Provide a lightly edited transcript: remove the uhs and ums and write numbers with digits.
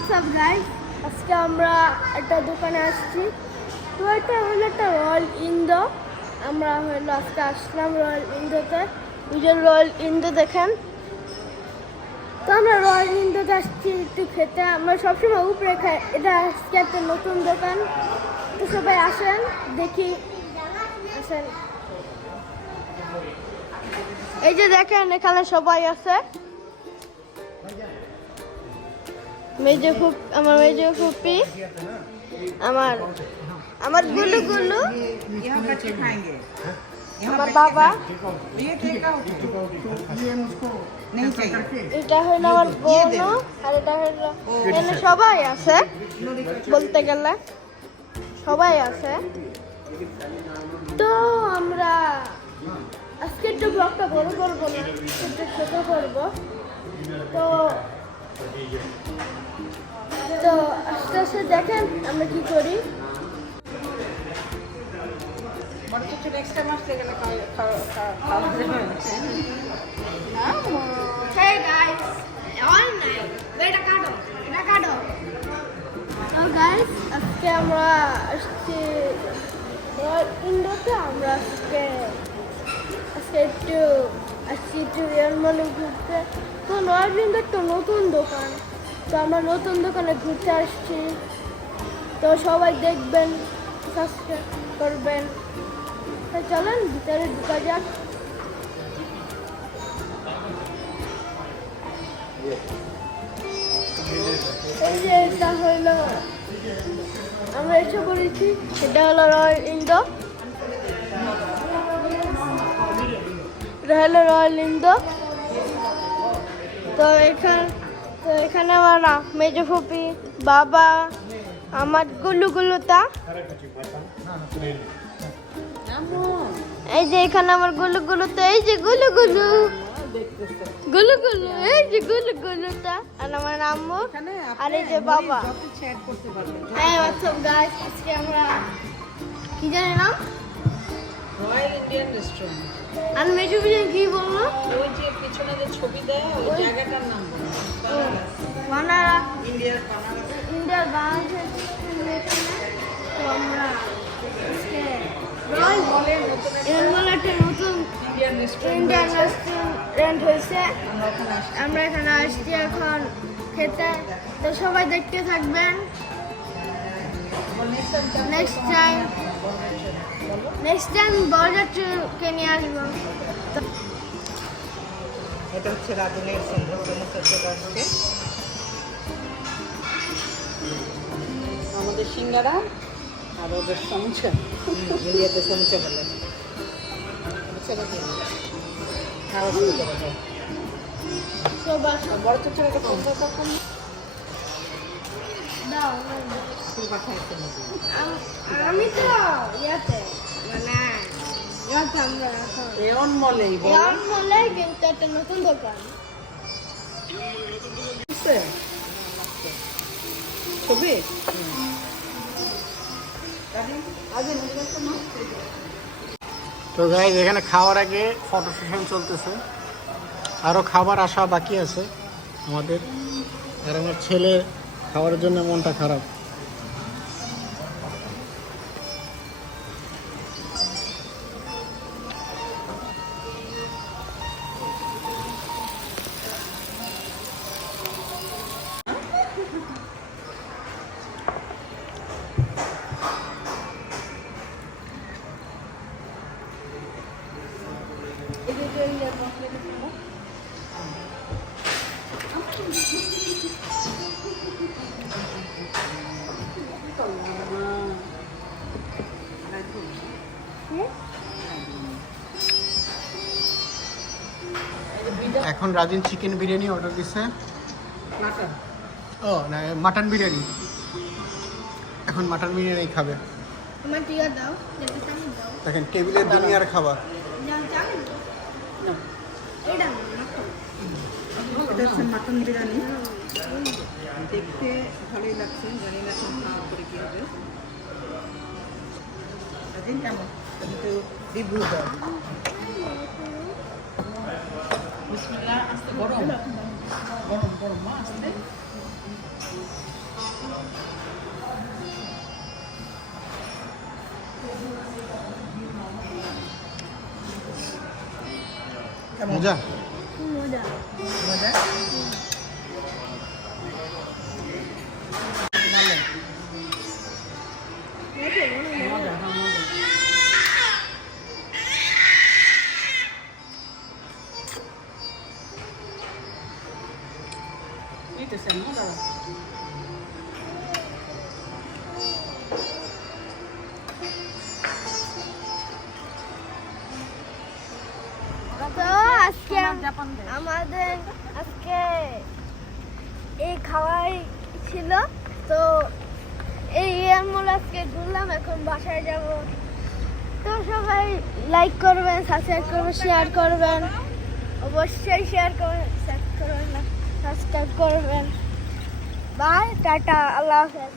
WhatsApp guys, আজকে আমরা একটা দোকানে আসছি। তো এটা হলো একটা রয়্যাল ইন্দো। আমরা হলো আজকে আসলাম রয়্যাল ইন্দোতে। রয়্যাল ইন্দো দেখেন। তো আমরা রয়্যাল ইন্দোতে আসছি একটু খেতে। আমরা সবসময় উপরে খাই। এটা আজকে একটা নতুন দোকান। তো সবাই আসেন, দেখি আসেন। এই যে দেখেন এখানে সবাই আছে। আমার মেজো ফুপি, আমার গুলু গুলু, আমার বাবা, এটা হলো আমার বোন, আর এটা হলো এখানে সবাই আছে। বলতে গেলে সবাই আছে। তো আমরা আজকে একটু ব্লগটা বড় করবো না, একটু ছোট করবো। তো তো আস্তে আস্তে দেখেন আমরা কি করি। Hey guys, online. Wait, কাটো। তো guys, আজকে আমরা আসছি ইন্ডোতে। আমরা আজকে একটু আসছি রিয়াল মলে ঘুরতে। তো রয়্যাল ইন্দো একটা নতুন দোকান। তো আমরা নতুন দোকানে ঘুরতে আসছি। তো সবাই দেখবেন, সাবস্ক্রাইব করবেন। তো চলেন ভিতরে ঢুকা যাক। এই যে এটা হলো, আমরা এসে পড়েছি। এটা হলো রয়্যাল ইন্দো। Royal Indo. তো এখানে আমার মেজো ফুপি, বাবা, আমার গুলুগুলুতা। এই যে এখানে আমার গুলুগুলুতা, এই যে গুলুগুলু, এই যে গুলুগুলুতা, আর আমার আম্মু, আর এই যে বাবা। হ্যাঁ হোয়াটসঅ্যাপ গাইস, আজকে আমরা কি জানি নাম, রয়্যাল ইন্ডিয়ান রেস্টুরেন্ট। আর মেজো ফুপি কি বললো? ওই যে পিছনে যে ছবি দেয় ওই জায়গাটার নাম বানারা, ইন্ডিয়ার বাংলাদেশ। তো আমরা আজকে একটা নতুন ইন্ডিয়ান রেস্টুরেন্ট হয়েছে। আমরা এখানে আসছি এখন খেতে। তো সবাই দেখতে থাকবেন। নেক্সট টাইম বরযাত্রীকে নিয়ে আসবো। এটা হচ্ছে রাঁধুনির সমস্যা চলে আসছে। আমাদের সিঙ্গারা আর ওদের সমুচা, ইন্ডিয়াতে সমুচা বলে। খাওয়া শুরু করা যায়। বড় চচ্চড় একটা পঞ্চাশ টাকা আমি তো ইয়াতে মানে আমরা এয়ন মলেই কিন্তু একটা নতুন দোকান। ছবি তো গাইস, এখানে খাওয়ার আগে ফটো সেশন চলতেছে। আরও খাবার আসা বাকি আছে আমাদের। আর আমার ছেলে খাওয়ার জন্য মনটা খারাপ। এখন রাজিন চিকেন বিরিয়ানি অর্ডার দিচ্ছে। ও না, মাটন বিরিয়ানি। এখন মাটন বিরিয়ানি খাবে। আমার টিয়া দাও, দেখেন টেবিলের দুনিয়ার খাবার। এটা হচ্ছে মাটন বিরিয়ানি। দেখতে ভালোই লাগছে, জানি না খাওয়া করে কি হবে। কেমন কিন্তু রিভিউ দাও। বিসমিল্লাহ। আস্তে গরম গরম গরম মা, আস্তে। মজা মজা। মজা মজা হ্যাঁ মজা নিতেছেন মজা তো আজকে আমাদের আজকে এই খাওয়াই ছিল, তো এই মূল আজকে ঘুরলাম, এখন বাসায় যাব। তো সবাই লাইক করবেন, সাবস্ক্রাইব করবেন, শেয়ার করবেন, অবশ্যই শেয়ার করবেন, সাবস্ক্রাইব করবেন, বাই, টাটা, আল্লাহ হাফেজ।